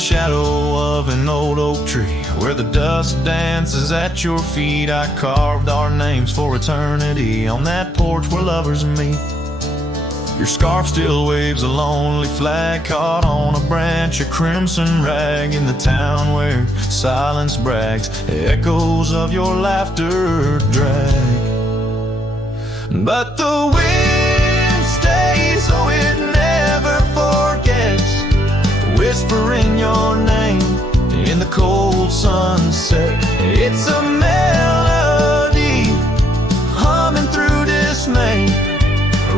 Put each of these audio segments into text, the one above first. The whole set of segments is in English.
shadow of an old oak tree, where the dust dances at your feet, I carved our names for eternity on that porch where lovers meet. Your scarf still waves a lonely flag caught on a branch, a crimson rag in the town where silence brags. Echoes of your laughter drag, but the wind stays, oh it never forgets, whispering your name in the cold sunset. It's a melody humming through dismay,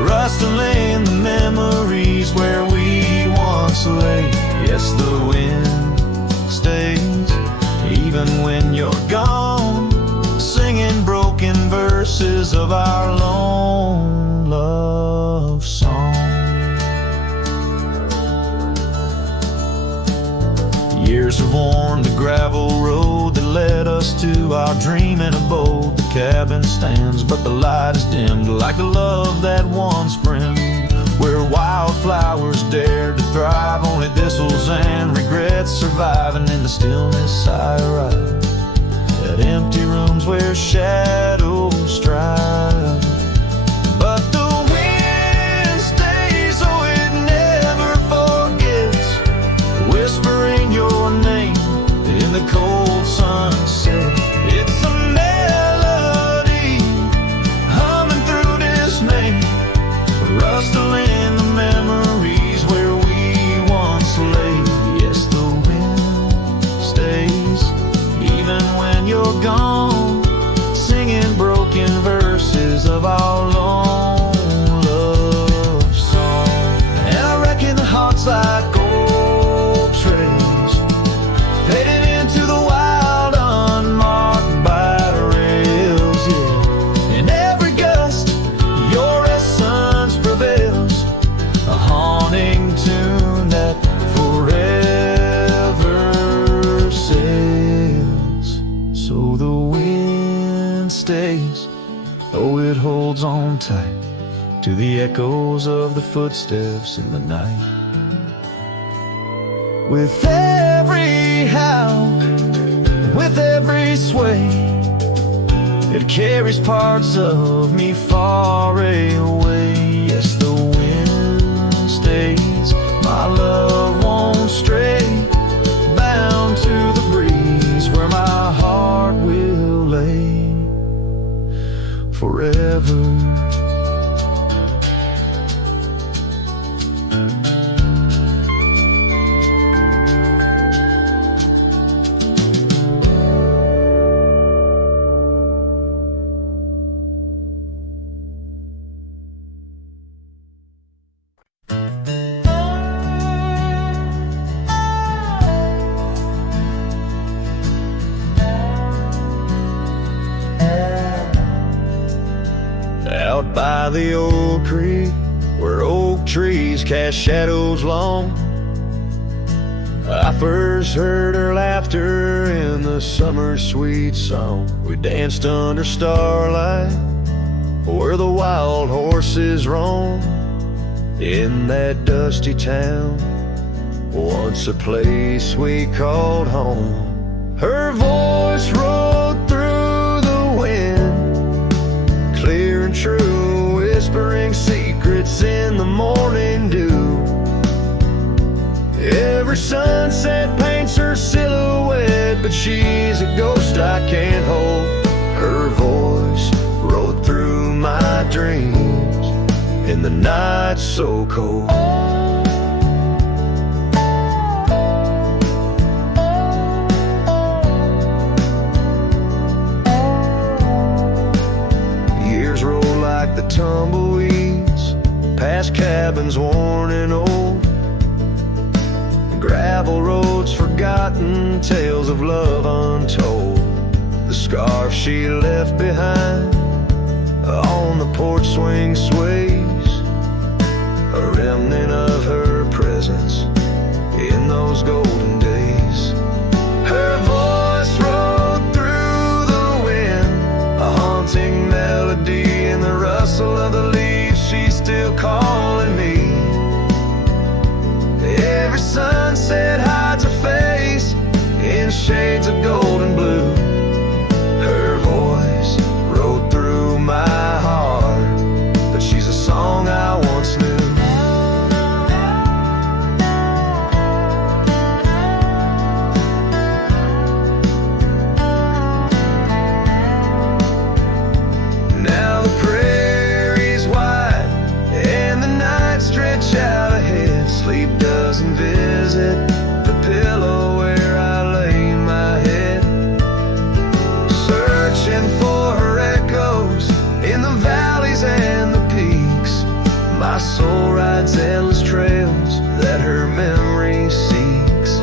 rustling the memories where we once lay. Yes, the wind stays even when you're gone, singing broken verses of our lone love song. Years have worn the gravel road that led us to our dreaming abode. The cabin stands, but the light is dimmed, like the love that once brimmed, where wildflowers dared to thrive, only thistles and regrets surviving. In the stillness I arrive at empty rooms where shadows strive, but the wind stays, oh it never forgets, whispering your name in the cold sunset. It's a melody humming through dismay, rustling the memories where we once lay. Yes, the wind stays even when you're gone, singing broken verses of our long love song. And I reckon the heart's like old trails, fading into the wild, unmarked by rails, yeah. In every gust, your essence prevails, a haunting tune that forever sails. So the wind stays, oh it holds on tight to the echoes of the footsteps in the night. With every howl, with every sway, it carries parts of me far away. Yes, the wind stays, my love won't stray, bound to the breeze where my heart will lay forever. Out by the old creek, where oak trees cast shadows long, I first heard her laughter in the summer's sweet song. We danced under starlight, where the wild horses roam, in that dusty town, once a place we called home. Her voice rolled through the wind, clear and true, whispering secrets in the morning dew. Every sunset paints her silhouette, but she's a ghost I can't hold. Her voice rode through my dreams in the night so cold. Years roll like the tumbleweeds, past cabins worn and old, gravel roads forgotten, tales of love untold. The scarf she left behind on the porch swing sways, a remnant of her presence in those golden days. Her voice rode through the wind, a haunting melody in the rustle of the leaves. She's still calling me. Every sunset hides a face soul rides endless trails that her memory seeks.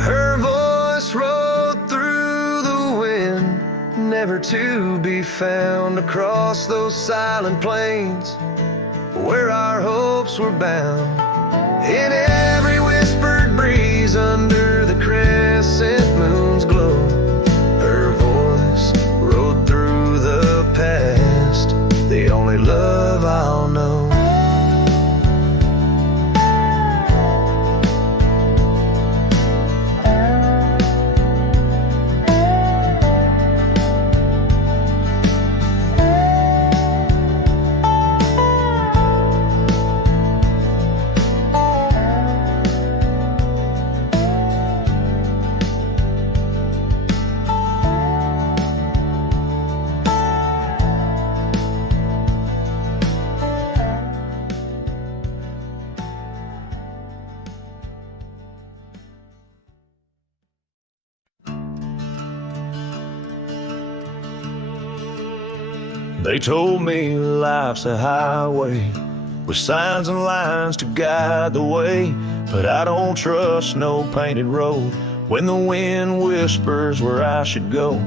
Her voice rode through the wind, never to be found across those silent plains where our hopes were bound. In every whispered breeze under the crescent moon's glow, her voice rode through the past, the only love I'll know. They told me life's a highway with signs and lines to guide the way, but I don't trust no painted road when the wind whispers where I should go.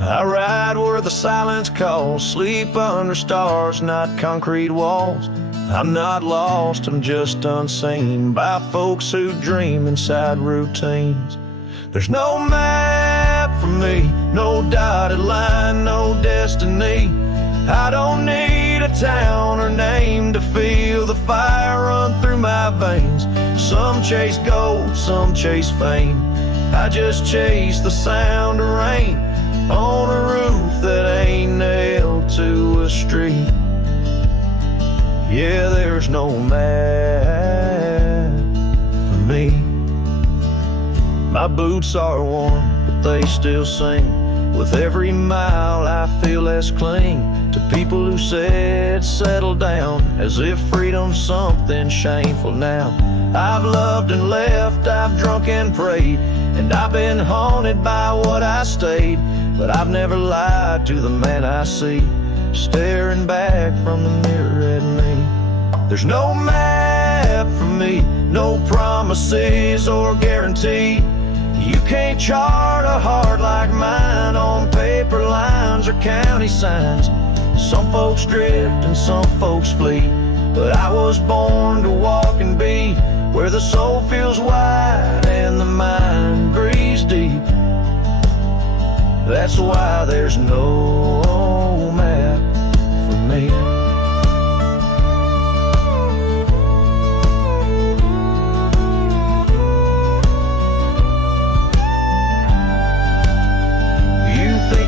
I ride where the silence calls, sleep under stars, not concrete walls. I'm not lost, I'm just unseen by folks who dream inside routines. There's no map for me, no dotted line, no destiny. I don't need a town or name to feel the fire run through my veins. Some chase gold, some chase fame. I just chase the sound of rain on a roof that ain't nailed to a street. Yeah, there's no map for me. My boots are worn, but they still sing. With every mile I feel less cling to people who said settle down, as if freedom's something shameful now. I've loved and left, I've drunk and prayed, and I've been haunted by what I stayed. But I've never lied to the man I see, staring back from the mirror at me. There's no map for me, no promises or guarantee. You can't chart a heart like mine on paper lines or county signs. Some folks drift and some folks flee, but I was born to walk and be where the soul feels wide and the mind breathes deep. That's why there's no map for me.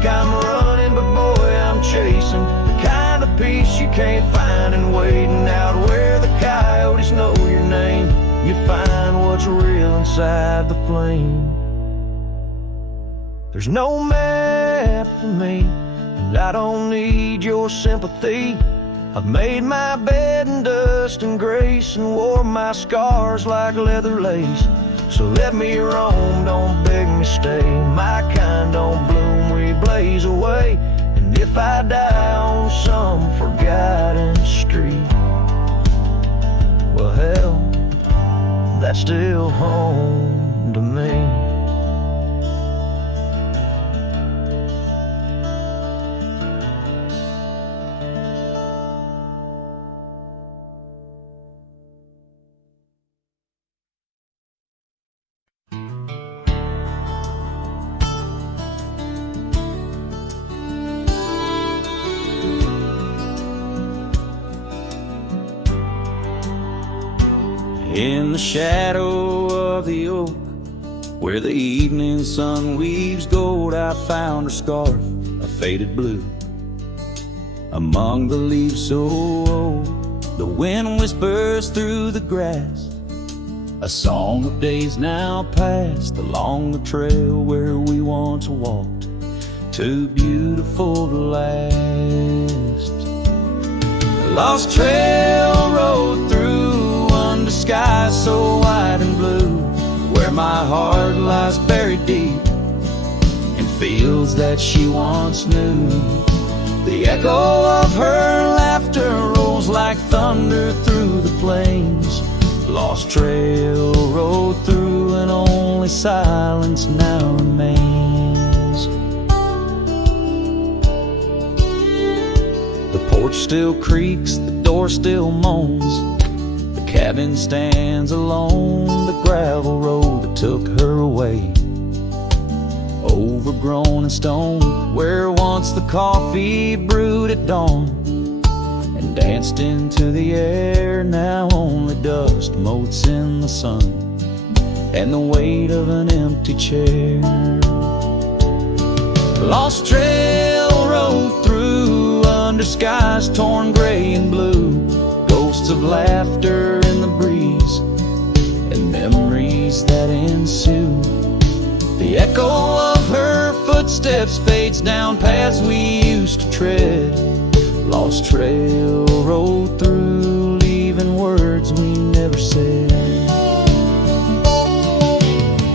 I'm running, but boy, I'm chasing the kind of peace you can't find in waiting out where the coyotes know your name. You find what's real inside the flame. There's no map for me, and I don't need your sympathy. I've made my bed in dust and grace and wore my scars like leather lace. So let me roam, don't beg me stay. My kind don't bloom, we blaze away. And if I die on some forgotten street, well hell, that's still home to me. In the shadow of the oak, where the evening sun weaves gold, I found her scarf, a faded blue. Among the leaves so old, the wind whispers through the grass, a song of days now past, along the trail where we once walked, too beautiful to last. The lost trail rode through under skies so white and blue, where my heart lies buried deep in fields that she once knew. The echo of her laughter rolls rolls like thunder through the plains. Lost trail rode through and only silence now remains. The porch still creaks, the door still moans. The cabin stands alone, the gravel road that took her away. Overgrown and stone, where once the coffee brewed at dawn and danced into the air, now only dust motes in the sun and the weight of an empty chair. Lost trail rode through under skies torn gray and blue, ghosts of laughter in the breeze and memories that ensue. The echo of her footsteps fades down paths we used to tread. Lost trail rode through, leaving words we never said.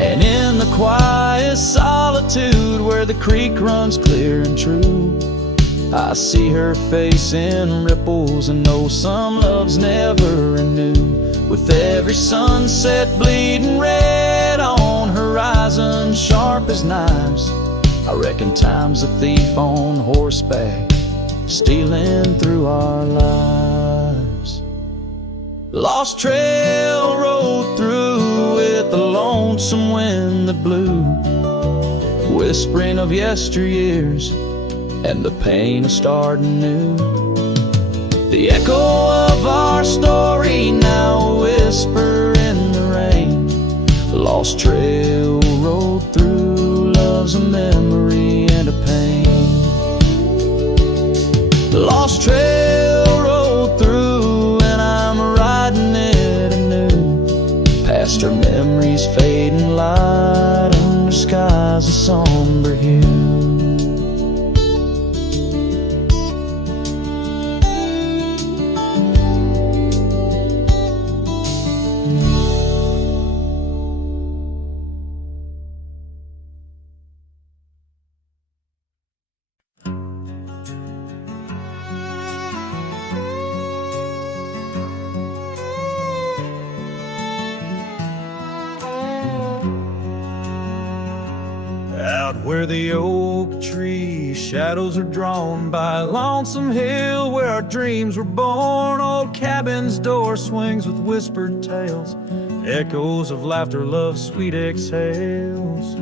And in the quiet solitude where the creek runs clear and true, I see her face in ripples and know some loves never renew. With every sunset bleeding red on horizon sharp as knives, I reckon time's a thief on horseback, stealing through our lives. Lost trail rode through with the lonesome wind that blew, whispering of yesteryears and the pain of starting new. The echo of our story now a whisper in the rain. Lost trail rode through, love's a memory and a pain. Lost trail rode through and I'm riding it anew, past her memories fading light under skies of somber hue. Out where the oak tree shadows are drawn by a lonesome hill where our dreams were born, old cabin's door swings with whispered tales, echoes of laughter, love's sweet exhales.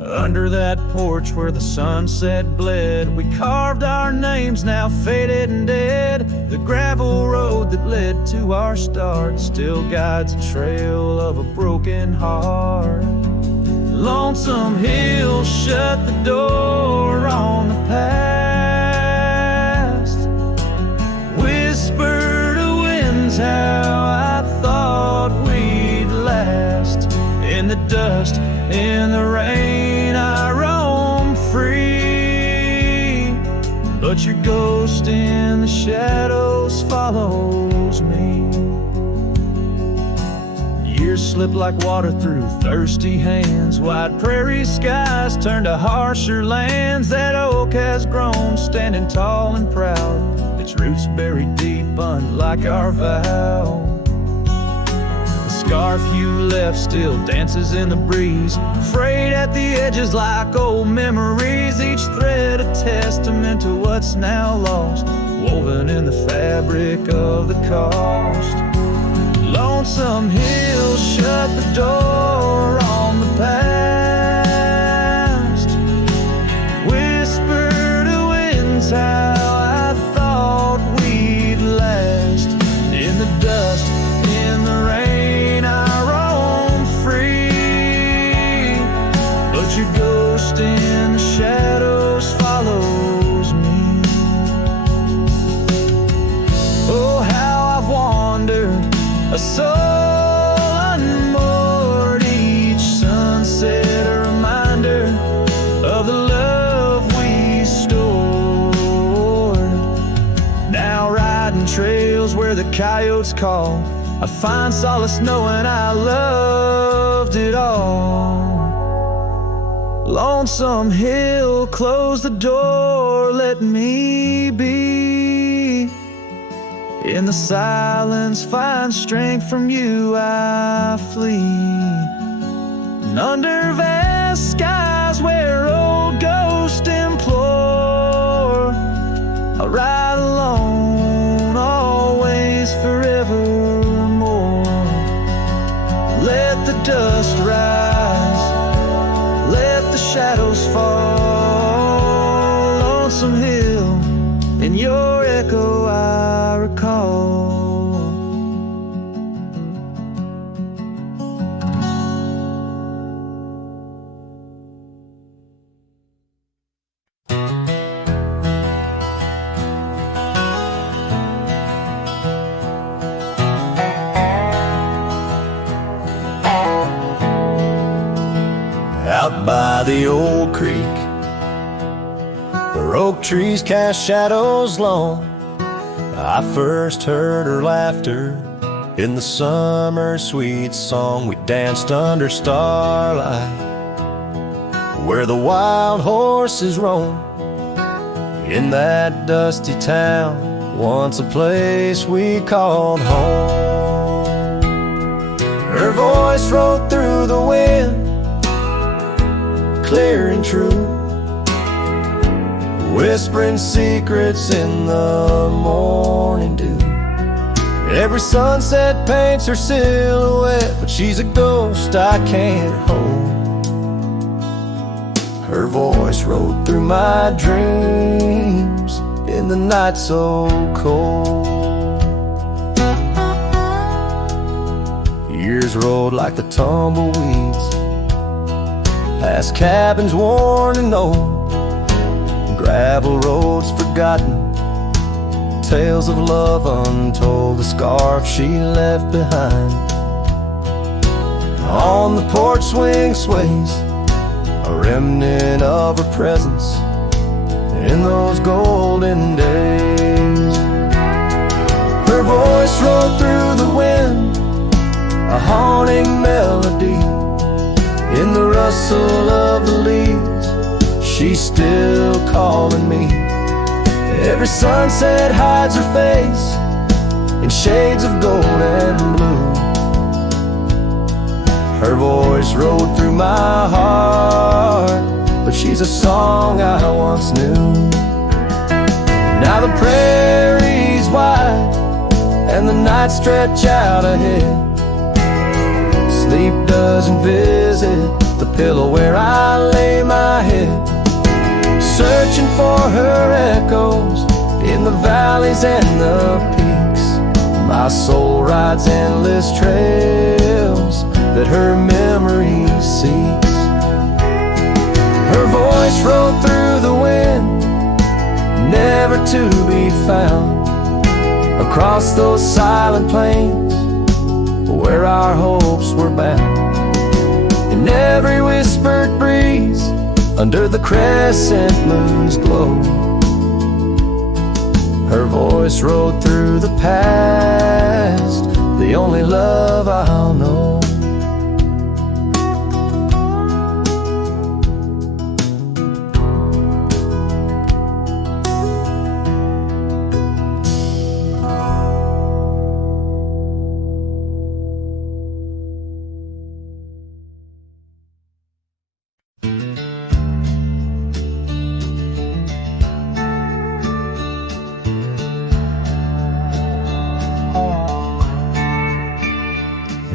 Under that porch where the sunset bled, we carved our names now faded and dead. The gravel road that led to our start still guides a trail of a broken heart. Lonesome Hill shut the door on the past, whispered to winds how I thought we'd last. In the dust, in the rain, I roam free, but your ghost in the shadows follows me. Years slip like water through thirsty hands, wide prairie skies turn to harsher lands. That oak has grown, standing tall and proud, its roots buried deep unlike our vow. The scarf you left still dances in the breeze, frayed at the edges like old memories, each thread a testament to what's now lost, woven in the fabric of the cost. Lonesome Hill shut the door on the past, whisper to winds how I thought we'd last. In the dust, in the rain, I roam free, but your ghost in the shadows follows me. Oh, how I've wandered, a soul unmoored, each sunset a reminder of the love we stored. Now riding trails where the coyotes call, I find solace knowing I loved it all. Lonesome Hill, close the door, let me be. In the silence, find strength from you I flee. And under vast skies where old ghosts implore, I'll ride alone, always, forevermore. Let the dust rise, let the shadows fall. Lonesome hill, in your echo I recall. Out by the old creek, where oak trees cast shadows long, I first heard her laughter in the summer sweet song. We danced under starlight where the wild horses roam, in that dusty town, once a place we called home. Her voice rolled through the wind, clear and true, whispering secrets in the morning dew. Every sunset paints her silhouette, but she's a ghost I can't hold. Her voice rode through my dreams in the night so cold. Years rolled like the tumbleweeds, past cabins worn and old, gravel roads forgotten, tales of love untold, the scarf she left behind. On the porch swing sways a remnant of her presence in those golden days. Her voice rolled through the wind, a haunting melody. In the rustle of the leaves, she's still calling me. Every sunset hides her face in shades of gold and blue. Her voice rode through my heart, but she's a song I once knew. Now the prairie's wide and the nights stretch out ahead. Sleep doesn't visit the pillow where I lay my head, searching for her echoes in the valleys and the peaks. My soul rides endless trails that her memory seeks. Her voice rode through the wind, never to be found, across those silent plains where our hopes were bound. In every whispered breeze, under the crescent moon's glow, her voice rode through the past, the only love I'll know.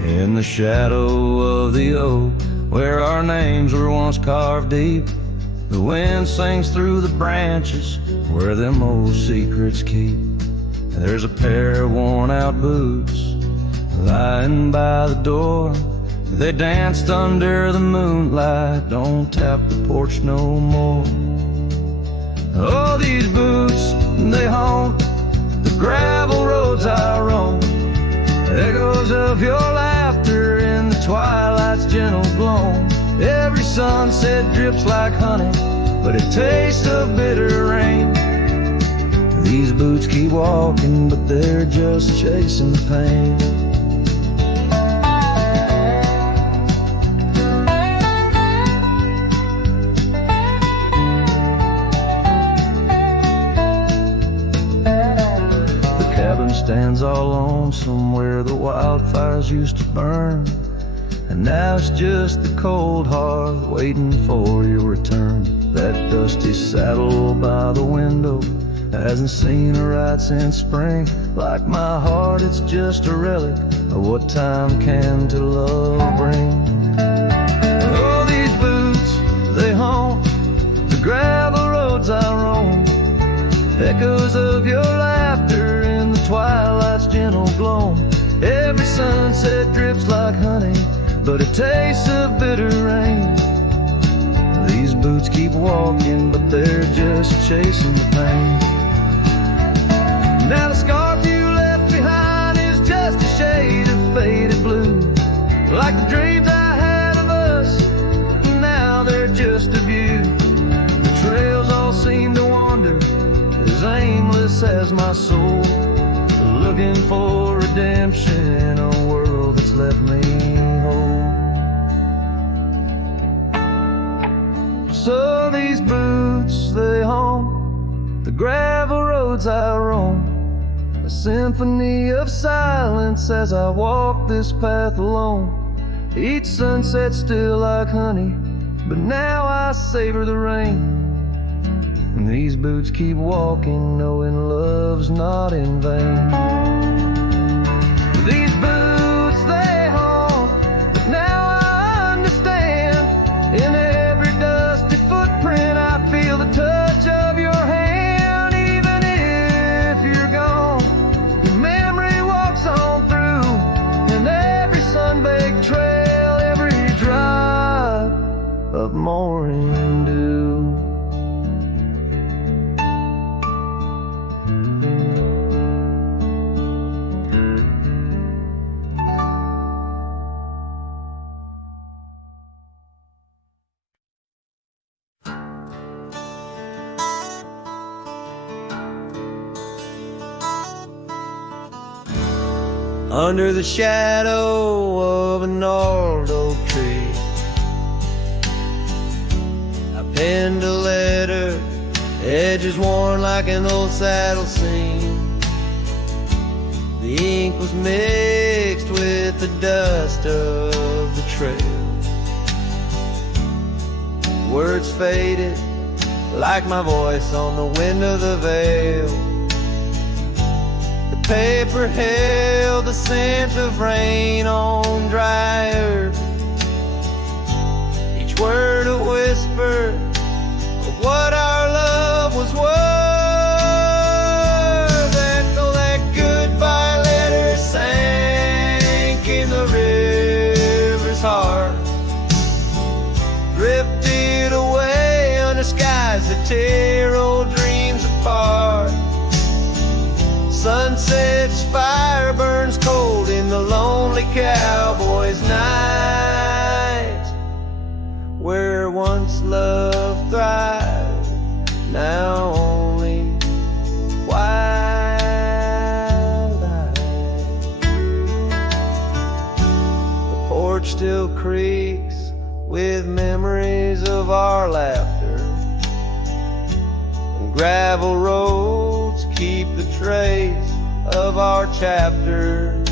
In the shadow of the oak, where our names were once carved deep, the wind sings through the branches where them old secrets keep. There's a pair of worn out boots lying by the door. They danced under the moonlight, don't tap the porch no more. Oh, these boots, they haunt the gravel roads I roam, echoes of your laughter in the twilight's gentle gloam. Every sunset drips like honey, but it tastes of bitter rain. These boots keep walking, but they're just chasing the pain. stands all lonesome where the wildfires used to burn. And now it's just the cold hearth waiting for your return. That dusty saddle by the window hasn't seen a ride since spring. Like my heart, it's just a relic of what time can to love bring. Oh, these boots, they haunt the gravel roads I roam. Echoes of your laughter in the twilight's gentle glow. Every sunset drips like honey, but it tastes of bitter rain. These boots keep walking, but they're just chasing the pain. Now the scarf you left behind is just a shade of faded blue. Like the dreams I had of us, now they're just of you. The trails all seem to wander, as aimless as my soul, looking for redemption in a world that's left me whole. So these boots, they haunt the gravel roads I roam. A symphony of silence as I walk this path alone. Each sunset still like honey, but now I savor the rain. And these boots keep walking, knowing love's not in vain. These boots, they haunt, but now I understand. In every dusty footprint I feel the touch of your hand. Even if you're gone, your memory walks on through. And every sun-baked trail, every drop of morning dew. Under the shadow of a gnarled oak tree, I penned a letter, edges worn like an old saddle seam. The ink was mixed with the dust of the trail. Words faded like my voice on the wind of the veil. Paper held the scent of rain on dry earth. Each word a whisper of what our love was worth. Until that goodbye letter sank in the river's heart, drifted away under skies that tear old dreams apart. Sunset's fire burns cold in the lonely cowboy's night. Where once love thrived, now only twilight. The porch still creaks with memories of our laughter, and gravel roads keep the trace of our chapters.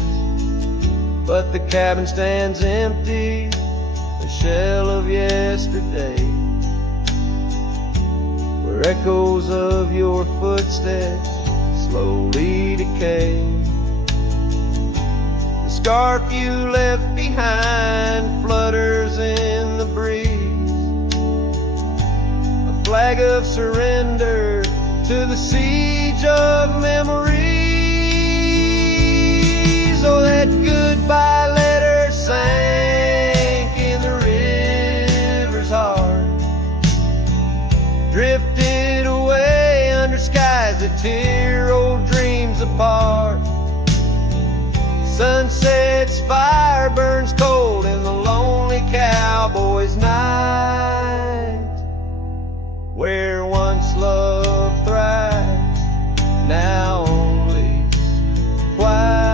But the cabin stands empty, a shell of yesterday, where echoes of your footsteps slowly decay. The scarf you left behind flutters in the breeze, a flag of surrender to the siege of memories. Oh, that goodbye letter sank in the river's heart, drifted away under skies that tear old dreams apart. Sunset's fire burns cold in the lonely cowboy's night. Where once love thrives, now only twilight.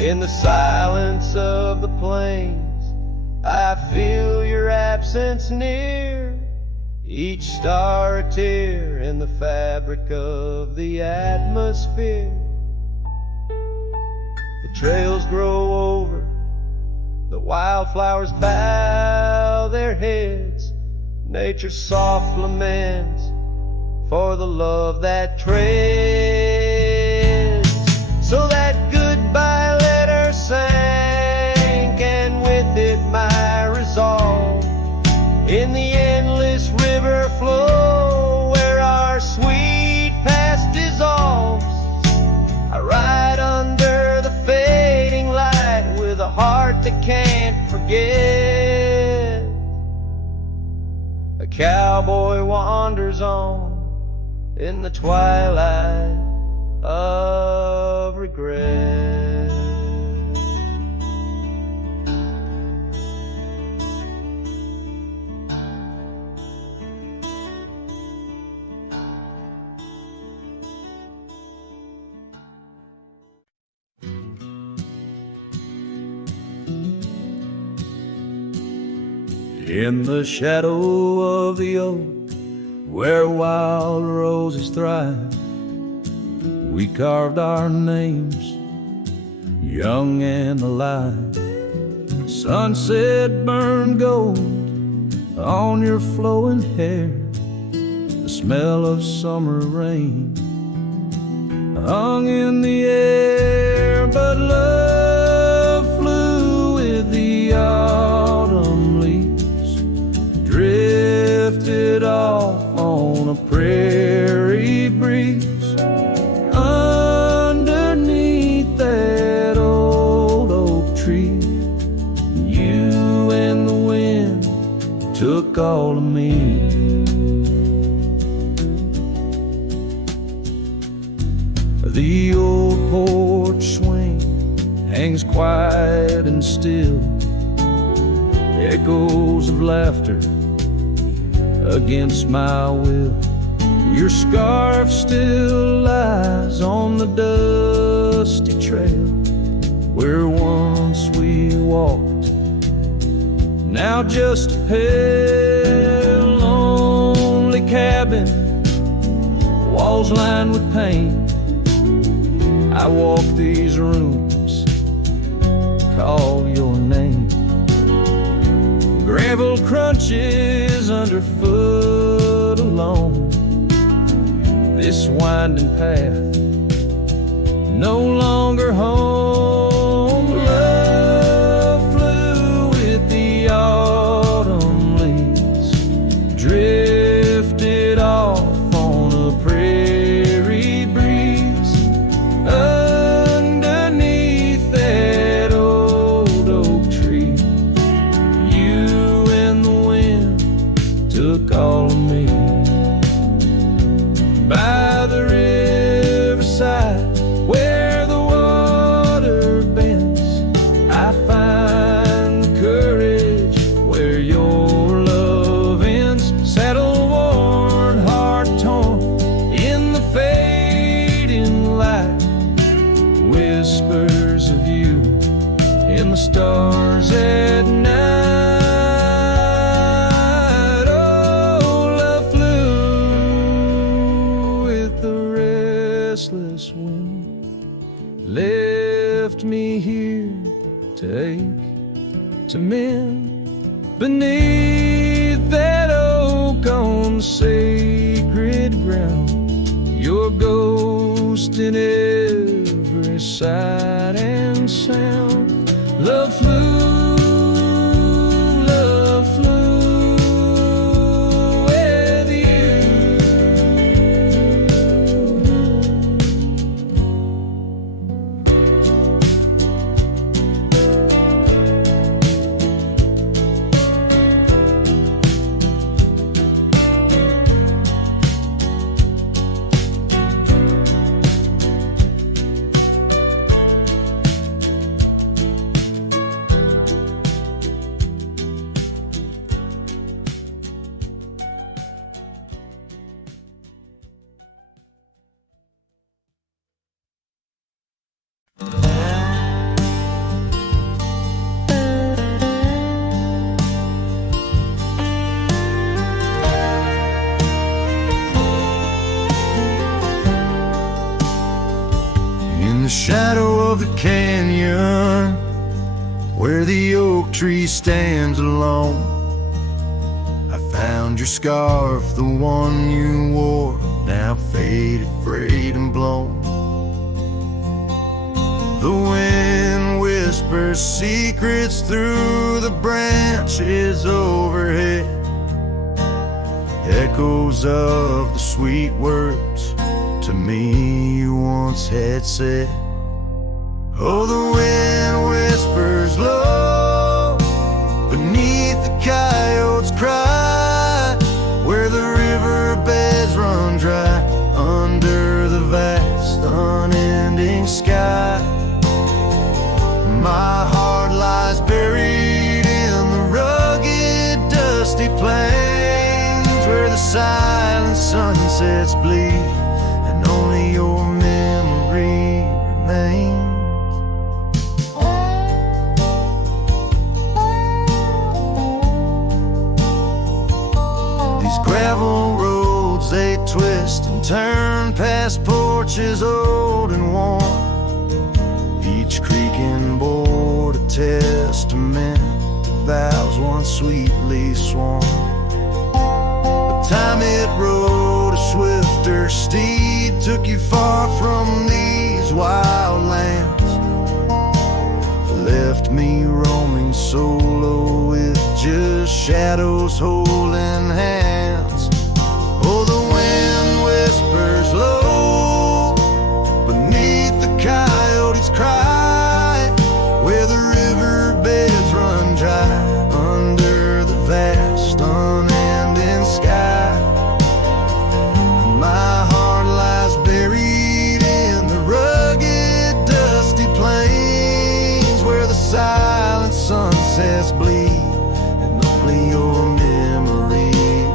In the silence of the plains, I feel your absence near. each star a tear in the fabric of the atmosphere. The trails grow over, the wildflowers bow their heads. Nature's soft laments for the love that treads. So that goodbye letter sank, and with it my resolve. In the endless river flow where our sweet past dissolves, I ride under the fading light with a heart that can't forget. A cowboy wanders on in the twilight of regret. In the shadow of the oak, where wild roses thrive, we carved our names, young and alive. Sunset burned gold on your flowing hair. The smell of summer rain hung in the air, but love flew with the autumn leaves, drifted off on a prairie breeze. Underneath that old oak tree, you and the wind took all of me. The old porch swing hangs quiet and still, echoes of laughter against my will. Your scarf still lies on the dusty trail where once we walked, now just a pale, lonely cabin, walls lined with paint. I walk these rooms, call your name. Gravel crunches underfoot alone. This winding path, no longer home. Love flew with the autumn leaves, drifted off on a prairie breeze. Underneath that old oak tree, you and the wind took all of me. By the riverside where the water bends, I find the courage where your love ends. Saddle worn, heart torn in the fading light, whispers of you in the stars at night. Wind left me here to ache, to mend beneath that oak on sacred ground. Your ghost in every sight and sound. Love flew with you. of the canyon where the oak tree stands alone. I found your scarf, the one you wore, now faded, frayed and blown. The wind whispers secrets through the branches overhead, echoes of the sweet words to me you once had said. Oh, the wind whispers low beneath the coyote's cry, where the riverbeds run dry under the vast unending sky. My heart lies buried in the rugged dusty plains, where the silent sunsets bleed and only your memory remains. These gravel roads, they twist and turn past porches old and worn, each creaking board a testament to vows once sweetly sworn. But time it rode a swifter steed, took you far from these wild lands, left me roaming solo with just shadows holding hands. Oh, the wind whispers low beneath the coyote's cry, where the riverbeds run dry under the vast unending sky. My heart lies buried in the rugged dusty plains, where the silent sunsets bleed and only your memory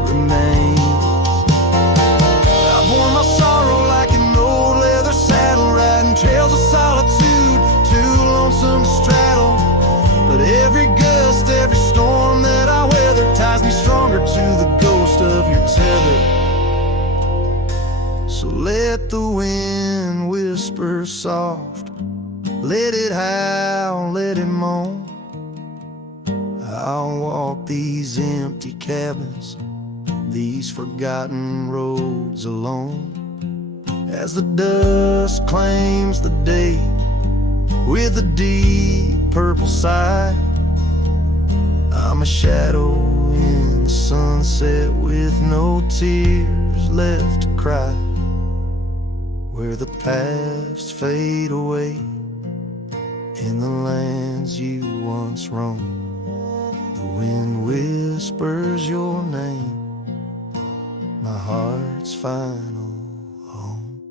remains. I've worn my sorrow like an old leather saddle, riding trails of solitude, too lonesome to straddle. But every gust, every storm that I weather ties me stronger to the ghost of your tether. So let the wind whisper soft, let it howl, let it moan. I'll walk these empty cabins, these forgotten roads alone, as the dust claims the day with a deep purple sigh. I'm a shadow in the sunset with no tears left to cry, where the paths fade away in the lands you once roamed. The wind whispers your name, my heart's final home.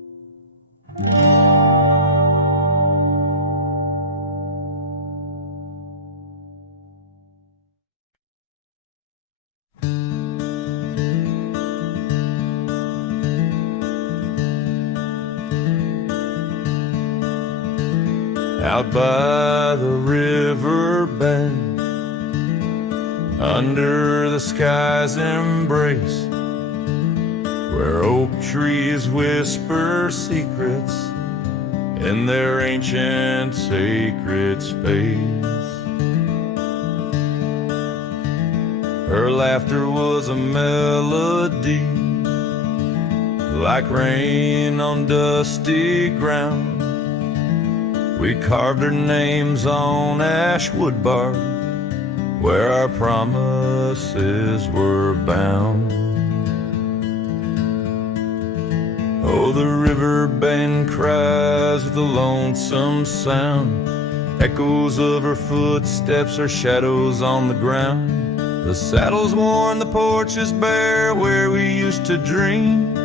Out by the river bend, under the sky's embrace, where oak trees whisper secrets in their ancient sacred space. Her laughter was a melody, like rain on dusty ground. We carved our names on ash wood bark, where our promises were bound. Oh, the river bend cries with a lonesome sound, echoes of her footsteps are shadows on the ground. The saddle's worn, the porch is bare, where we used to dream.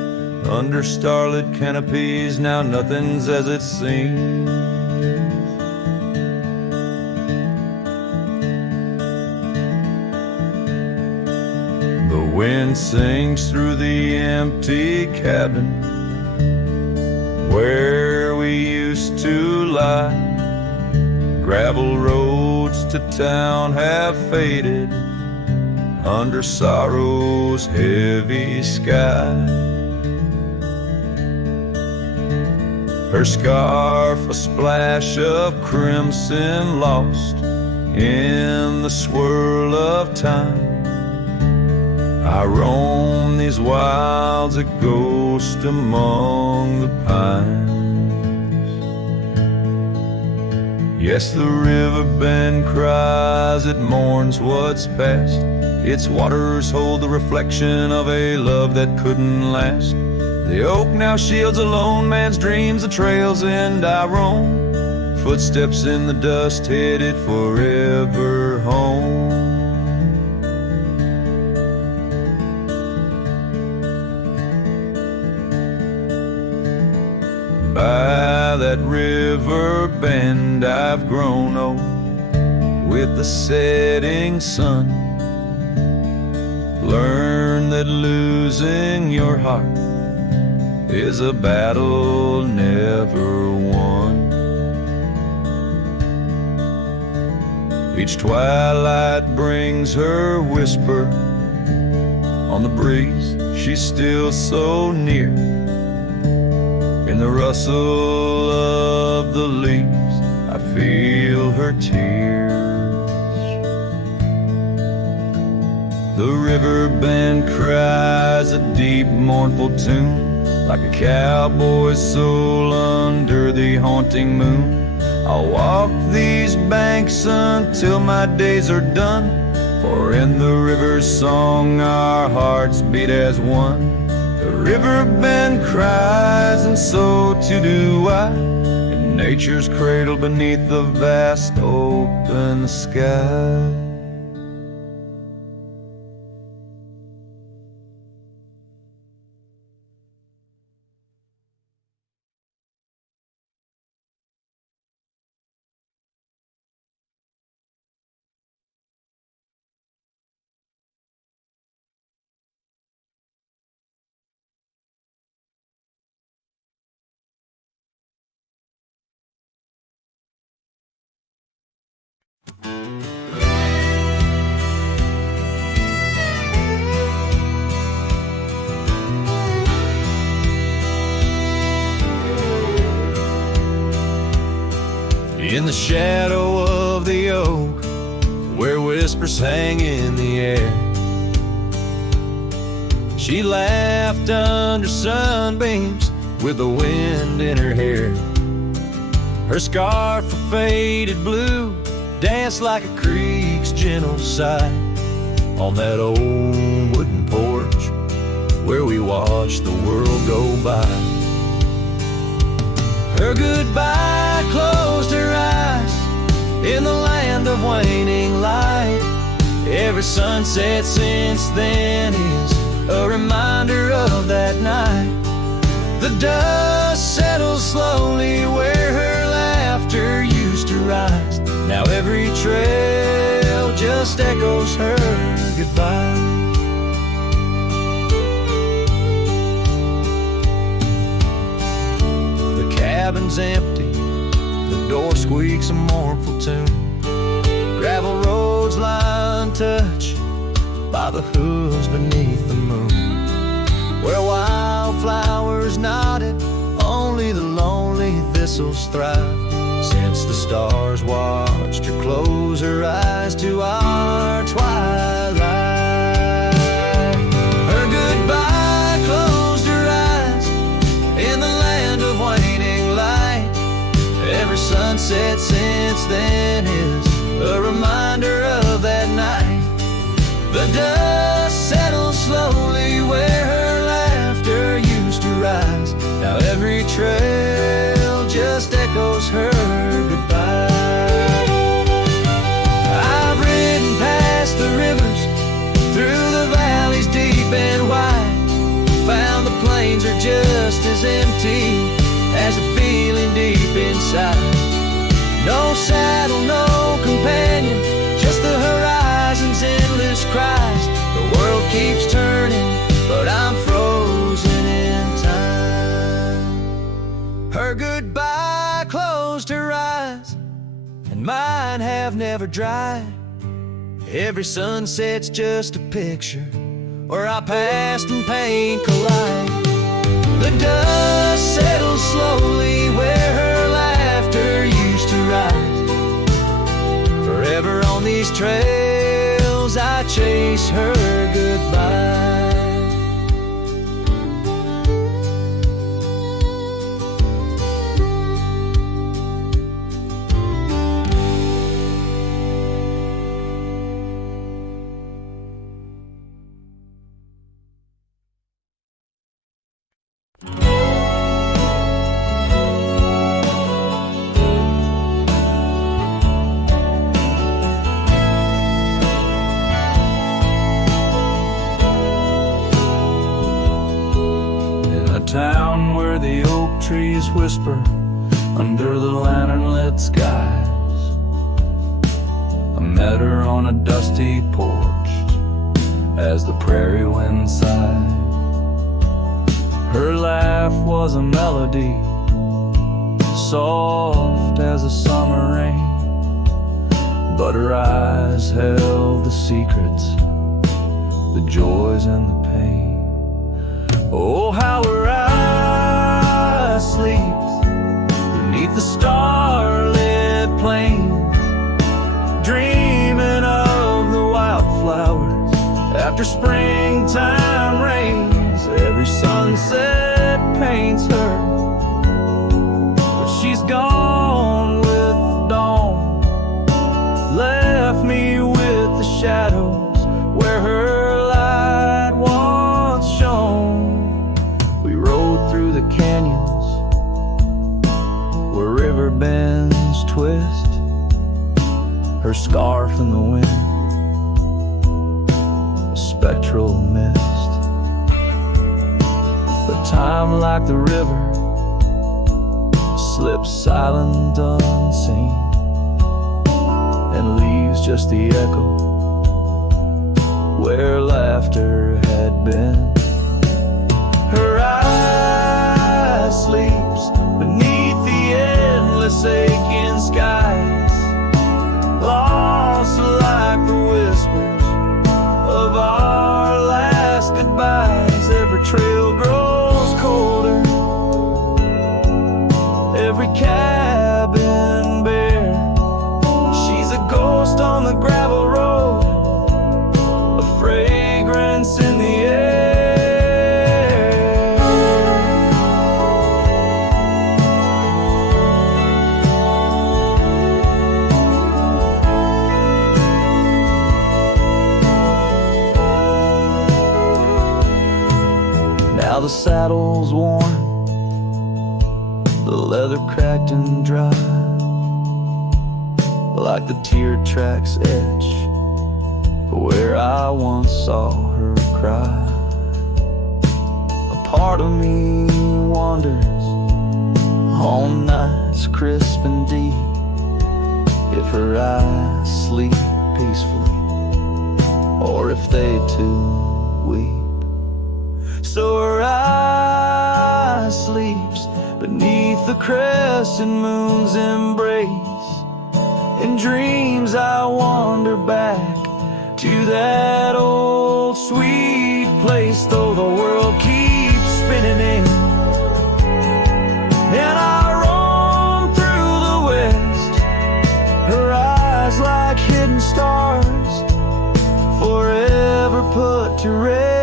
Under starlit canopies, now nothing's as it seems. The wind sings through the empty cabin where we used to lie. Gravel roads to town have faded under sorrow's heavy sky. her scarf a splash of crimson lost in the swirl of time. I roam these wilds a ghost among the pines. Yes, the river bend cries, it mourns what's past. Its waters hold the reflection of a love that couldn't last. The oak now shields a lone man's dreams, the trail's end I roam. Footsteps in the dust headed forever home. By that river bend I've grown old with the setting sun. Learn that losing your heart is a battle never won. Each twilight brings her whisper on the breeze. She's still so near. In the rustle of the leaves, I feel her tears. The river bend cries a deep, mournful tune, like a cowboy's soul under the haunting moon. I'll walk these banks until my days are done, for in the river's song our hearts beat as one. The river bend cries, and so too do I, in nature's cradle beneath the vast open sky. In the shadow of the oak, where whispers hang in the air, she laughed under sunbeams with the wind in her hair. Her scarf of faded blue danced like a creek's gentle sigh on that old wooden porch where we watched the world go by. Her goodbye closed her eyes in the land of waning light. Every sunset since then is a reminder of that night. The dust settles slowly where her laughter used to rise. Now every trail just echoes her goodbye. The cabin's empty, the door squeaks a mournful tune. Gravel roads lie untouched by the hooves beneath the moon. Where wildflowers nodded, only the lonely thistles thrive. Since the stars watched her close her eyes to our twilight. Her goodbye closed her eyes in the land of waning light. Every sunset since then is a reminder of that night. The dust settles slowly where her laughter used to rise. Now every trail just echoes her goodbye. I've ridden past the rivers, through the valleys deep and wide, found the plains are just as empty as a feeling deep inside. No saddle, no companion, just the horizon's endless cries. The world keeps turning, but I'm frozen in time. Her goodbye closed her eyes, and mine have never dried. Every sunset's just a picture where our past and pain collide. The dust settles slowly where her laughter used to rise. Forever on these trails I chase her goodbye. Town where the oak trees whisper under the lantern-lit skies. I met her on a dusty porch as the prairie wind sighed. Her laugh was a melody, soft as a summer rain, but her eyes held the secrets, the joys and the pain. Oh, how her eyes sleeps beneath the starlit plains, dreaming of the wildflowers after springtime rains. Every sunset paints her, but she's gone with the dawn, left me with the shadows where her light once shone. The canyons where river bends twist, her scarf in the wind, a spectral mist. But time, like the river, slips silent unseen and leaves just the echo where laughter had been. Her eyes sleeps beneath the endless aching skies, lost like the whispers of our last goodbyes. Every trail grows colder, every cabin bare. She's a ghost on the gravel road, a fragrance in the air. Now the saddle's worn, the leather cracked and dry, like the tear tracks etch where I once saw her cry. A part of me wanders on nights crisp and deep if her eyes sleep peacefully, or if they too weep. So her eye sleeps beneath the crescent moon's embrace. In dreams I wander back to that old sweet place, though the world keeps spinning in, and I roam through the west. Her eyes like hidden stars, forever put to rest.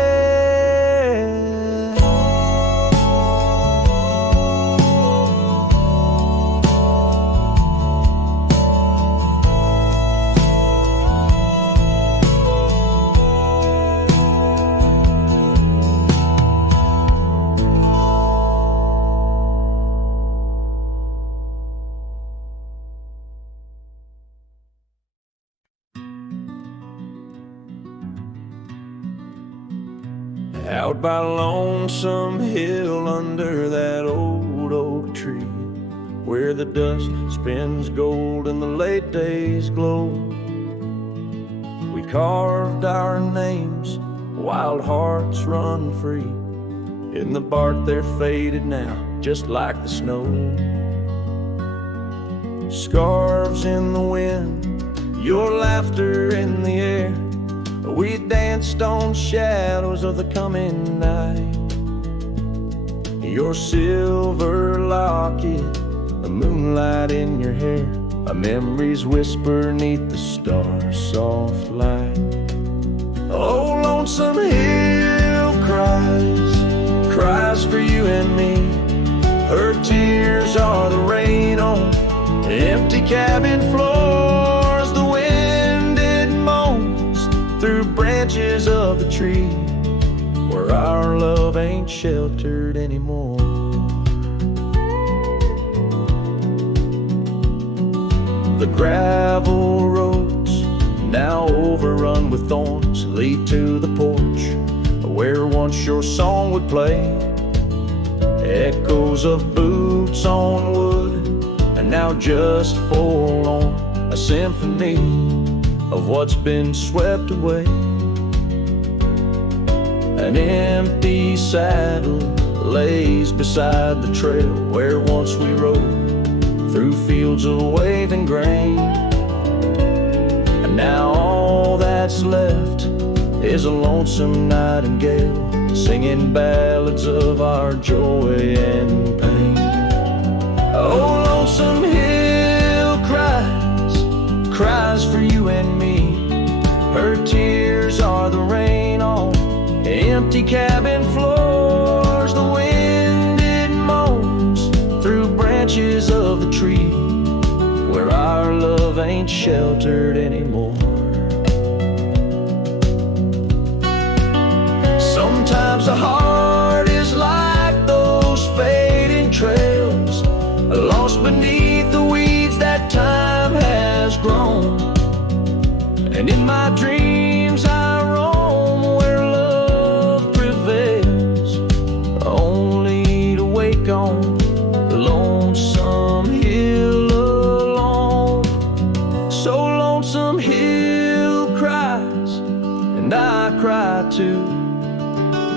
Out by Lonesome Hill under that old oak tree, where the dust spins gold and the late days glow, we carved our names, wild hearts run free. In the bark they're faded now, just like the snow. Scarves in the wind, your laughter in the air. We danced on shadows of the coming night. your silver locket, the moonlight in your hair, a memory's whisper 'neath the stars' soft light. Oh, lonesome hill cries for you and me. Her tears are the rain on empty cabin floors. The wind it moans through branches of the tree, where our love ain't sheltered anymore. The gravel roads, now overrun with thorns, lead to the porch where once your song would play. Echoes of boots on wood, and now just forlorn, a symphony of what's been swept away. An empty saddle lays beside the trail where once we rode through fields of waving grain. And now all that's left is a lonesome nightingale singing ballads of our joy and pain. Oh, lonesome hill cries for you and me. Her tears are the rain on empty cabin floors. The wind it moans through branches of the tree, where our love ain't sheltered anymore. Sometimes the heart is like those fading trails, lost beneath the weeds that time has grown. And in my dreams I roam where love prevails, only to wake on the lonesome hill alone. So lonesome hill cries, and I cry too.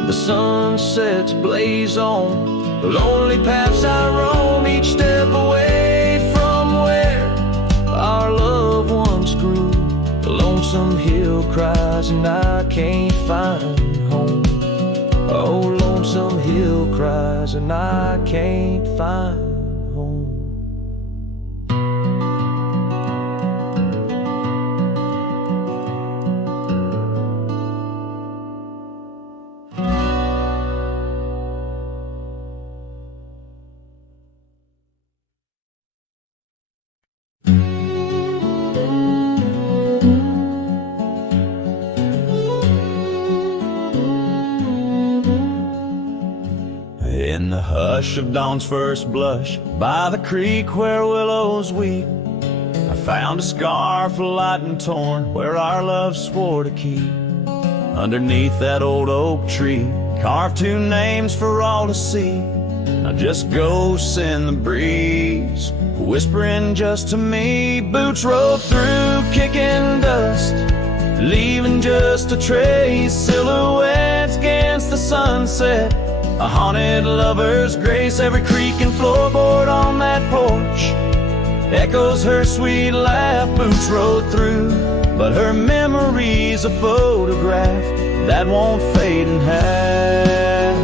The sunsets blaze on the lonely paths I roam, each step away from where our love once grew. The lonesome hill cries and I can't find home. Oh, lonesome hill cries and I can't find home. In the hush of dawn's first blush, by the creek where willows weep, I found a scar forgotten and torn where our love swore to keep. Underneath that old oak tree, carved two names for all to see. Now just ghosts in the breeze, whispering just to me. Boots rolled through, kicking dust, leaving just a trace. Silhouettes against the sunset, a haunted lover's grace. Every creak and floorboard on that porch echoes her sweet laugh. Boots rode through, but her memory's a photograph that won't fade in half.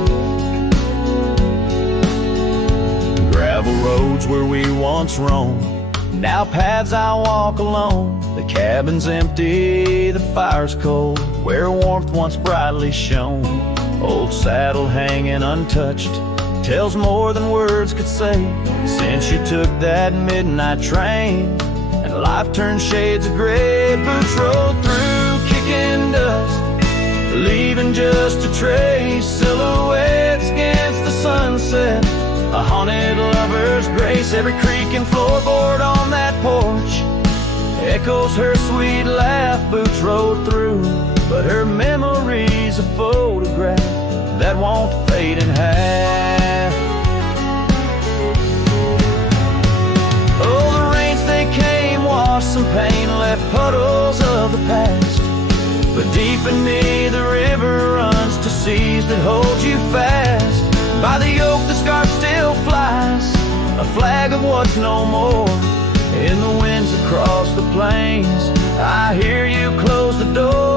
Gravel roads where we once roamed, now paths I walk alone. The cabin's empty, the fire's cold, where warmth once brightly shone. Old saddle hanging untouched tells more than words could say. Since you took that midnight train and life turned shades of gray. Boots rolled through, kicking dust, leaving just a trace. Silhouettes against the sunset, a haunted lover's grace. Every creak and floorboard on that porch echoes her sweet laugh. Boots rode through, but her memory's a photograph that won't fade in half. Oh, the rains they came, washed some pain, left puddles of the past. But deep beneath the river runs to seas that hold you fast. By the oak the scarf still flies, a flag of what's no more. In the winds across the plains, I hear you close the door.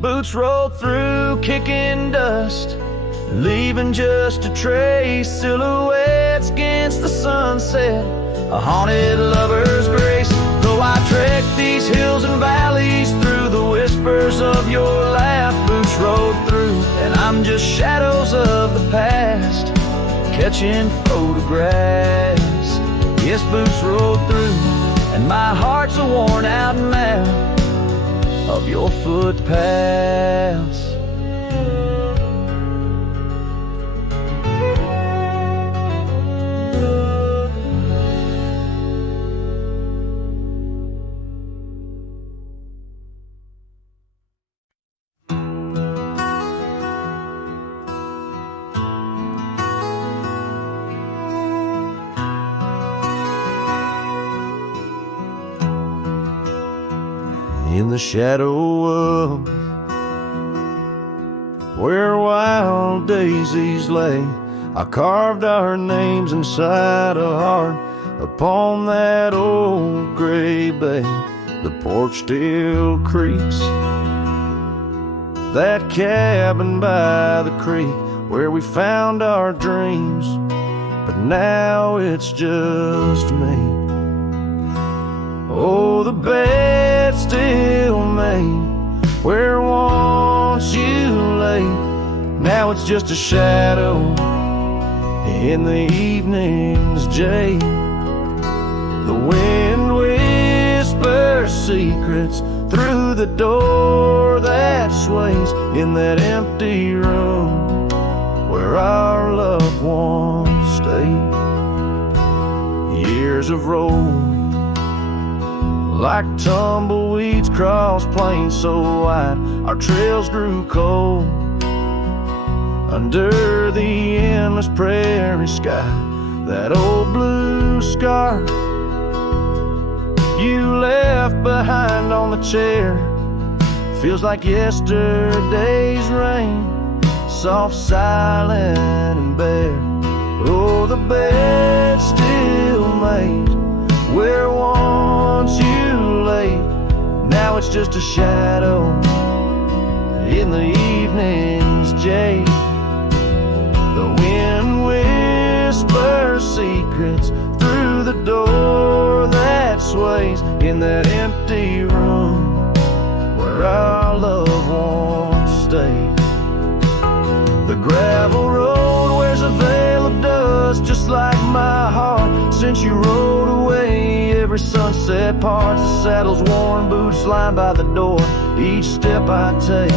Boots roll through, kicking dust, leaving just a trace, silhouettes against the sunset, a haunted lover's grace. Though I trek these hills and valleys through the whispers of your laugh, boots rode through, and I'm just shadows of the past, catching photographs. Yes, boots rode through, and my heart's a worn out map of your footpaths. In the shadow of where wild daisies lay, I carved our names inside a heart upon that old gray bay. The porch still creaks, that cabin by the creek where we found our dreams, but now it's just me. Oh, the bed's still made where once you lay. Now it's just a shadow in the evening's jade. The wind whispers secrets through the door that sways in that empty room where our loved ones stayed. Years have rolled like tumbleweeds cross plains so wide, our trails grew cold under the endless prairie sky. That old blue scarf you left behind on the chair feels like yesterday's rain, soft, silent, and bare. Oh, the bed's still made where once you lay. Now it's just a shadow in the evening's jade. The wind whispers secrets through the door that sways in that empty room where our loved ones stayed. The gravel road wears a veil of dust just like my heart since you rode away. Every sunset parts, the saddle's worn, boots lined by the door. Each step I take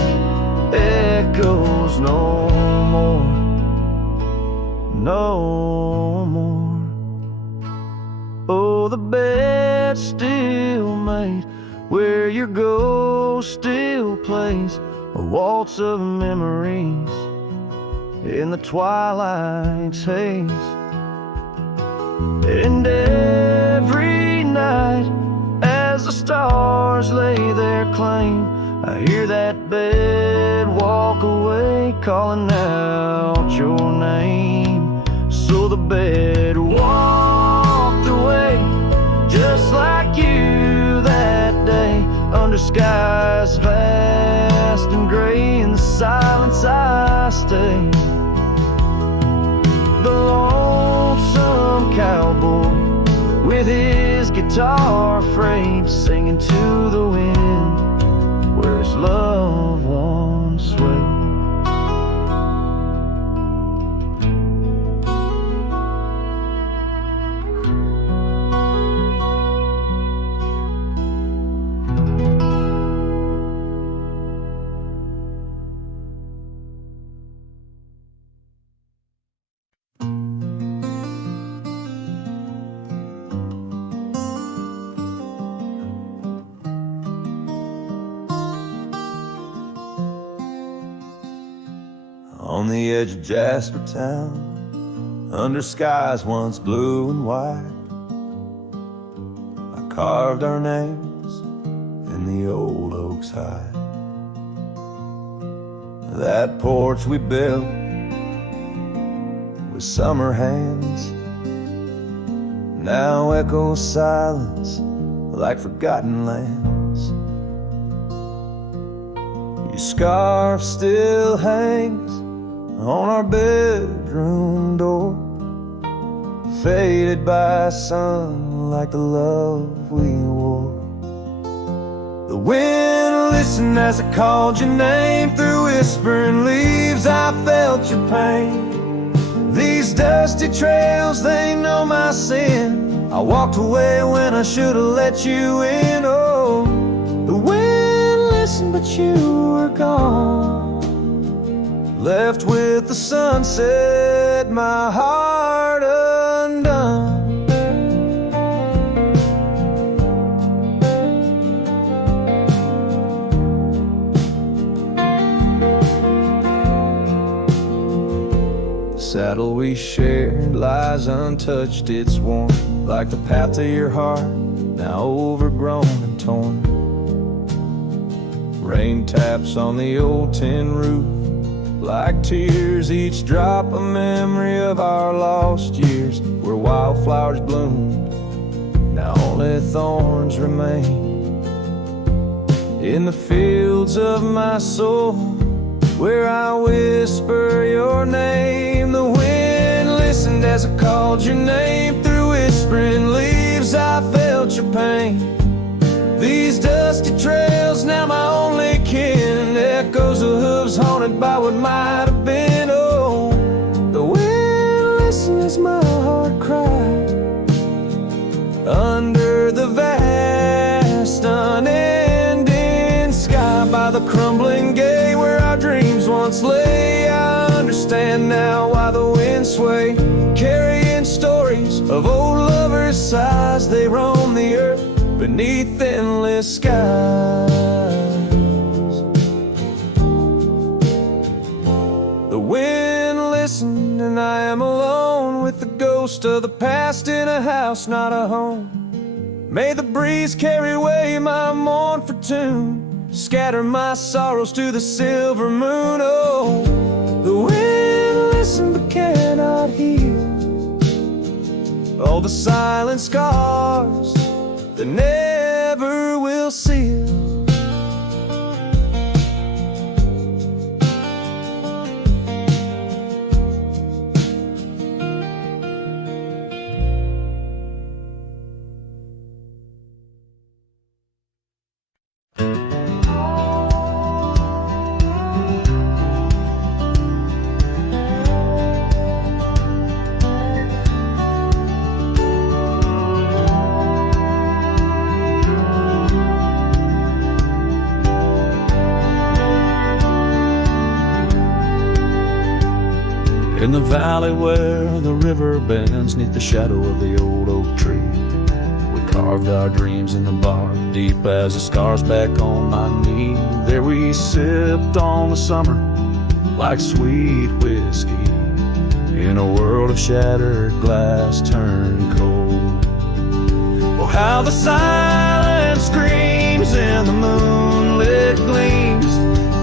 echoes no more, no more. Oh, the bed's still made where your ghost still plays a waltz of memories in the twilight's haze. And every night as the stars lay their claim, I hear that bed walk away calling out your name. So the bed walked away just like you that day, under skies vast and gray. In the silence I stay, the lonesome cowboy with his guitar frayed, singing to the wind where his loved ones sway. On the edge of Jasper Town, under skies once blue and white, I carved our names in the old oak's hide. That porch we built with summer hands now echoes silence like forgotten lands. Your scarf still hangs on our bedroom door, faded by sun like the love we wore. The wind listened as I called your name. Through whispering leaves I felt your pain. These dusty trails, they know my sin. I walked away when I should have let you in. Oh, the wind listened but you were gone, left with the sunset, my heart undone. The saddle we shared lies untouched, it's worn like the path to your heart, now overgrown and torn. Rain taps on the old tin roof like tears, each drop a memory of our lost years, where wildflowers bloomed, now only thorns remain. In the fields of my soul, where I whisper your name, the wind listened as I called your name. Through whispering leaves I felt your pain. These dusty trails, now my only kin, echoes of hooves haunted by what might have been. Oh, the wind listened as my heart cried under the vast unending sky. By the crumbling gate where our dreams once lay, I understand now why the wind sway, carrying stories of old lovers' sighs. They roam the earth beneath endless skies. The wind listened and I am alone, with the ghost of the past in a house, not a home. May the breeze carry away my mournful tune, scatter my sorrows to the silver moon. Oh, the wind listened but cannot heal all the silent scars that never will seal. In the valley where the river bends, 'neath the shadow of the old oak tree, we carved our dreams in the bark, deep as the scars back on my knee. There we sipped on the summer like sweet whiskey, in a world of shattered glass turned cold. Oh, how the silence screams in the moonlit gleams,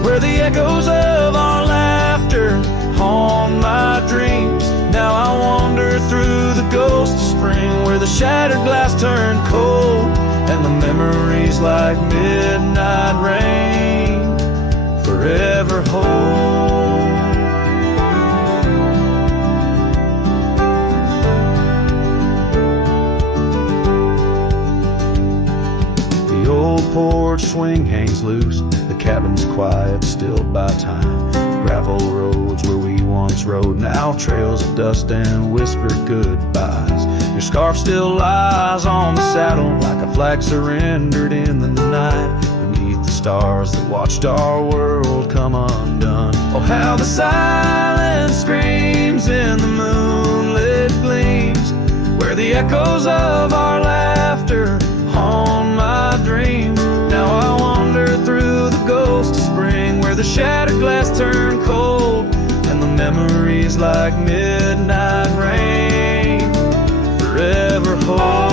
where the echoes of our laughter haunt my dreams. Now I wander through the ghost of spring, where the shattered glass turned cold, and the memories like midnight rain forever hold. The old porch swing hangs loose, the cabin's quiet, still by time. Gravel roads where we once rode, now trails of dust and whispered goodbyes. Your scarf still lies on the saddle like a flag surrendered in the night, beneath the stars that watched our world come undone. Oh, how the silence screams in the moonlit gleams, where the echoes of our laughter haunt my dreams. Now I wander through the ghost of spring, where the shattered glass turned cold, and the memories like midnight rain forever hold.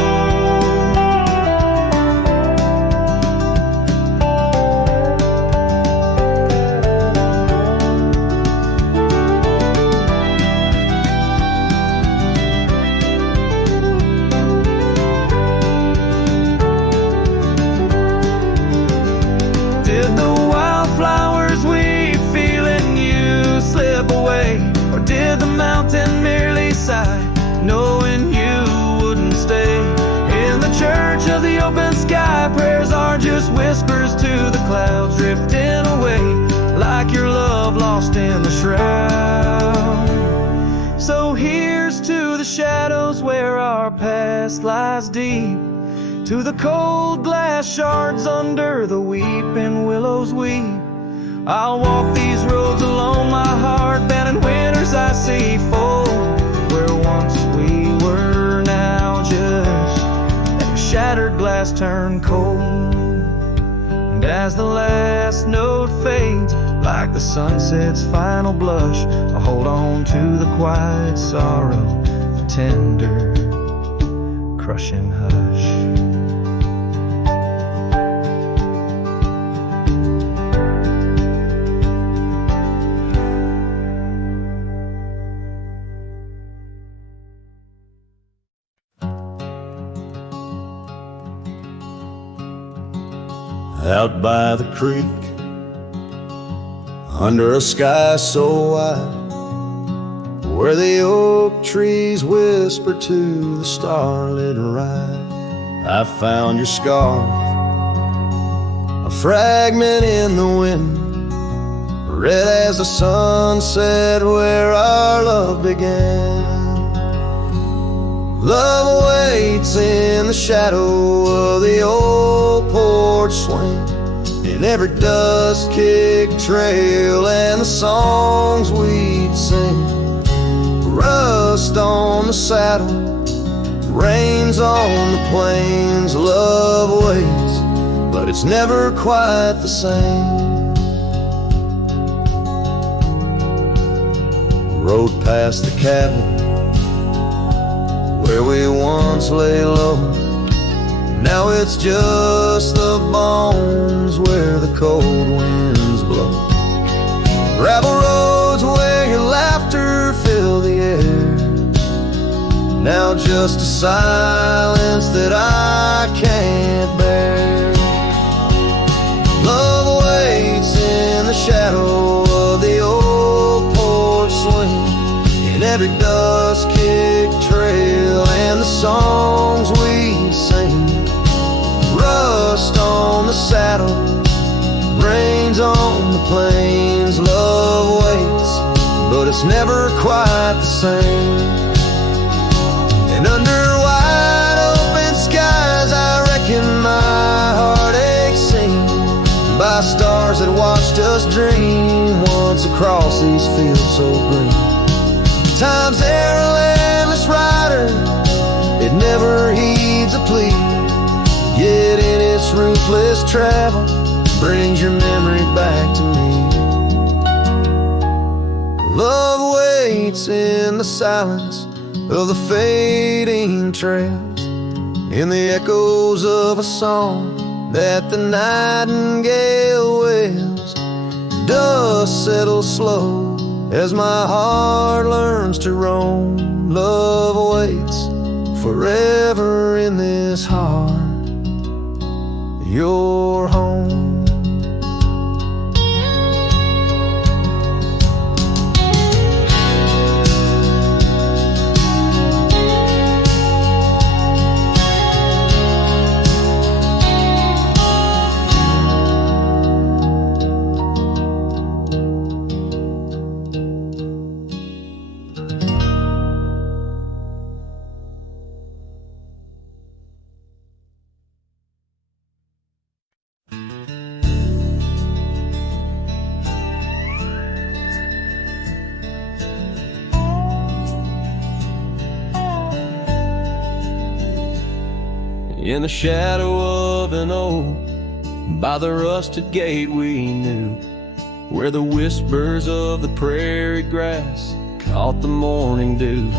Did the wildflowers we feel in you slip away past lies deep, to the cold glass shards under the weeping willows weep. I'll walk these roads alone, my heart bound in winters I see fold. Where once we were, now just that shattered glass turned cold. And as the last note fades, like the sunset's final blush, I hold on to the quiet sorrow, the tender, crushing hush. Out by the creek, under a sky so wide, where the oak trees whisper to the starlit ride, I found your scarf, a fragment in the wind, red as the sunset where our love began. Love waits in the shadow of the old porch swing, in every dust-kicked trail and the songs we'd sing. Rust on the saddle, rains on the plains. Love waits, but it's never quite the same. Rode past the cabin where we once lay low, now it's just the bones where the cold winds blow. Gravel roads where your laughter filled the air, now just a silence that I can't bear. Love waits in the shadow of the old porch swing, in every dust-kicked trail and the songs we sing. Rust on the saddle, rains on the plains. Love waits, but it's never quite the same. And under wide open skies, I reckon my heartache seen by stars that watched us dream once across these fields so green. Time's there a landless rider, it never heeds a plea, yet in its ruthless travel brings your memory back to me. Love waits in the silence of the fading trails, in the echoes of a song that the nightingale wails. Dust settles slow as my heart learns to roam. Love waits forever in this heart, your home. In the shadow of an oak, by the rusted gate we knew, where the whispers of the prairie grass caught the morning dew.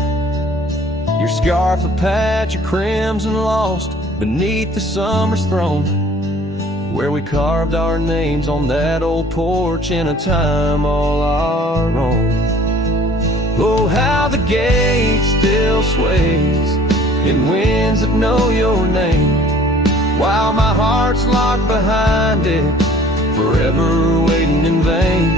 Your scarf a patch of crimson lost beneath the summer's throne, where we carved our names on that old porch in a time all our own. Oh, how the gate still sways in winds that know your name, while my heart's locked behind it, forever waiting in vain.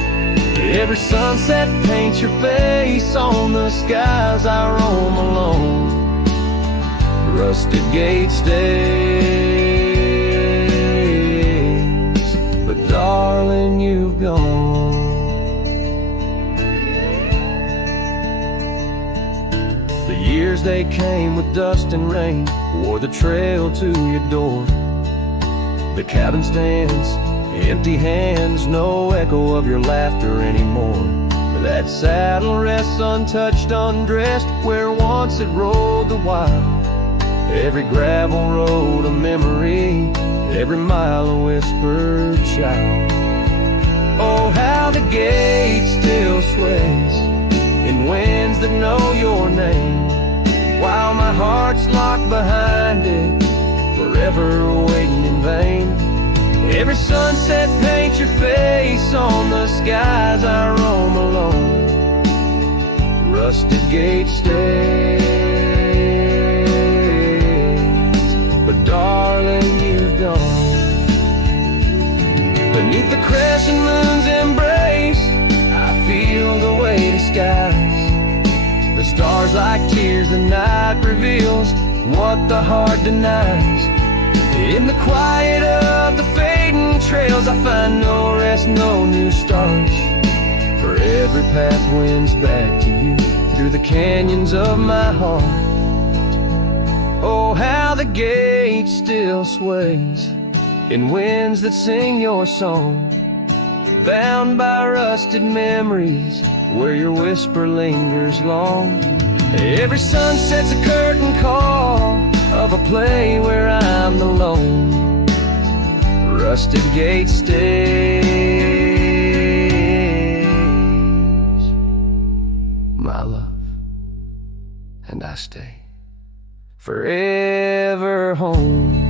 Every sunset paints your face on the skies I roam alone. Rusted gate stays, but darling, you've gone. The years they that came with dust and rain wore the trail to your door. The cabin stands, empty hands, no echo of your laughter anymore. That saddle rests untouched, undressed, where once it rode the wild. Every gravel road a memory, every mile a whispered shout. Oh, how the gate still sways in winds that know your name, while my heart's locked behind it, forever waiting in vain. Every sunset paints your face on the skies I roam alone. Rusted gate stays, but darling, you've gone. Beneath the crescent moon's embrace, I feel the weight of skies. The stars like tears, the night reveals what the heart denies. In the quiet of the fading trails, I find no rest, no new stars. For every path wins back to you through the canyons of my heart. Oh, how the gate still sways in winds that sing your song, bound by rusted memories where your whisper lingers long. Every sunset's a curtain call of a play where I'm alone. Rusted gate stays, my love, and I stay forever home.